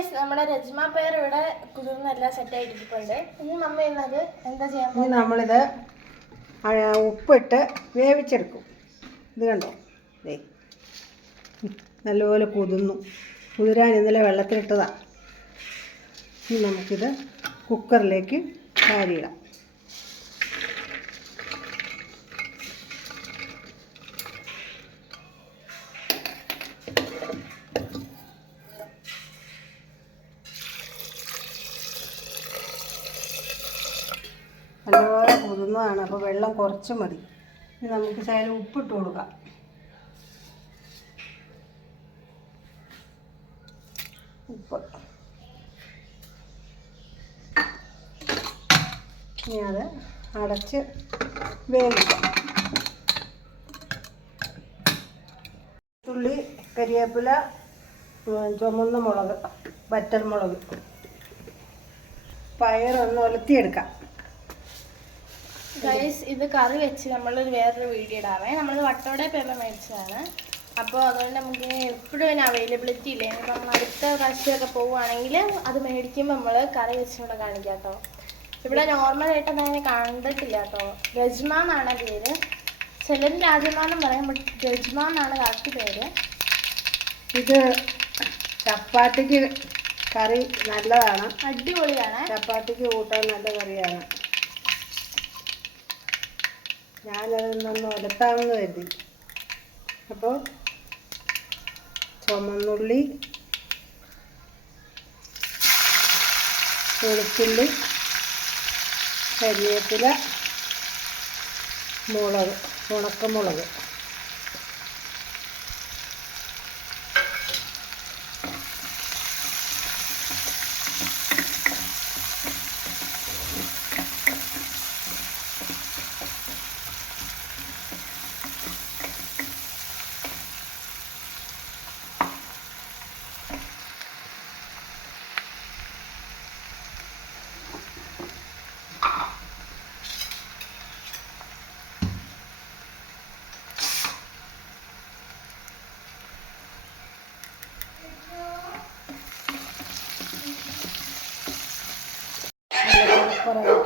Guys നമ്മുടെ രജ്മ പയർ ഇവിടെ കുതിർന്നെല്ലാം സെറ്റ് ആയിട്ടിരിപ്പുണ്ട്. ഇനി നമ്മൾ ഇന്നത് എന്താ ചെയ്യാൻ ഇനി നമ്മളിത് ഉപ്പിട്ട് വേവിച്ചെടുക്കും. ഇത് കണ്ടോ? ദേ. നല്ലപോലെ കുതിർന്നു. കുതിരാൻ ഇന്നലെ വെള്ളത്തിലിട്ടതാണ് ഇനി നമുക്കിത് കുക്കറിലേക്ക് കാരിയിടാം നല്ലപോലെ കുതിർന്നതാണ്. അപ്പോൾ വെള്ളം കുറച്ച് മതി. ഇനി നമുക്ക് ശകലം ഉപ്പിട്ട് കൊടുക്കാം. ഉപ്പ്. ഇനി അത് അടച്ച് വേവിക്കാം. തുള്ളി കരിവേപ്പില ഉം, ചുമന്ന മുളക് വറ്റൽ മുളക് പയറൊന്ന് ഒലത്തിയെടുക്കാം. ഗൈസ് ഇത് കറി വെച്ച് നമ്മൾ വേറൊരു വീഡിയോ ഇടാറേ നമ്മൾ വട്ടോടെ പേപ്പർ മേടിച്ചതാണ്. അപ്പോൾ അതുകൊണ്ട് നമുക്ക് എപ്പോഴും അതിന് അവൈലബിലിറ്റി ഇല്ല? ഇനിയിപ്പോൾ നമ്മൾ അടുത്ത പ്രാവശ്യമൊക്കെ പോവുകയാണെങ്കിൽ അത് മേടിക്കുമ്പോൾ നമ്മൾ കറി വെച്ചുകൊണ്ട് കാണിക്കാം കേട്ടോ. ഇവിടെ നോർമലായിട്ട് അങ്ങനെ കണ്ടിട്ടില്ല കേട്ടോ. രജ്മ എന്നാണ് പേര്. ചിലർ രാജമ എന്നും പറയും ബട്ട് രജ്മ എന്നാണ് കറക്റ്റ് പേര്. ഇത് ചപ്പാത്തിക്ക് കറി നല്ലതാണ്. അടിപൊളിയാണ്. ചപ്പാത്തിക്ക് കൂട്ടാൻ നല്ല കറിയാണ്. ഒലത്താമെന്ന് കരുതി. അപ്പോൾ ചുമന്നുള്ളി വെളുത്തുള്ളി കരിവേപ്പില മുളക് ഉണക്കമുളക് നല്ല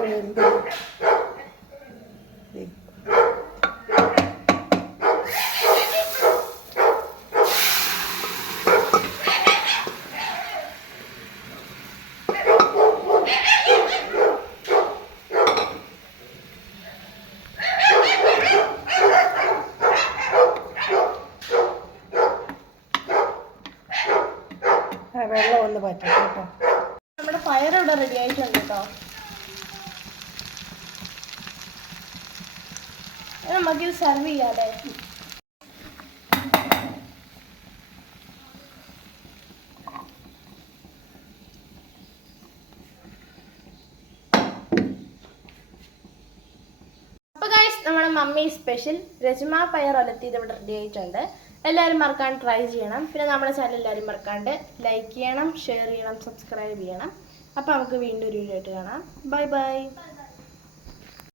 ആ, വെള്ളം ഒന്ന് പറ്റും കേട്ടോ. നമ്മുടെ ഫയർ ഇവിടെ റെഡി ആയിട്ടുണ്ട് കേട്ടോ. ഇനി നമുക്കിത് സെർവ് ചെയ്യാതെ നമ്മുടെ മമ്മി സ്പെഷ്യൽ രജ്മ പയർ ഒലത്തിയത് ഇവിടെ റെഡി ആയിട്ടുണ്ട്. എല്ലാവരും മറക്കാണ്ട് ട്രൈ ചെയ്യണം. പിന്നെ നമ്മുടെ ചാനൽ എല്ലാവരും മറക്കാണ്ട് ലൈക്ക് ചെയ്യണം ഷെയർ ചെയ്യണം സബ്സ്ക്രൈബ് ചെയ്യണം. അപ്പോൾ നമുക്ക് വീണ്ടും ഒരു വീഡിയോ ആയിട്ട് കാണാം. Bye bye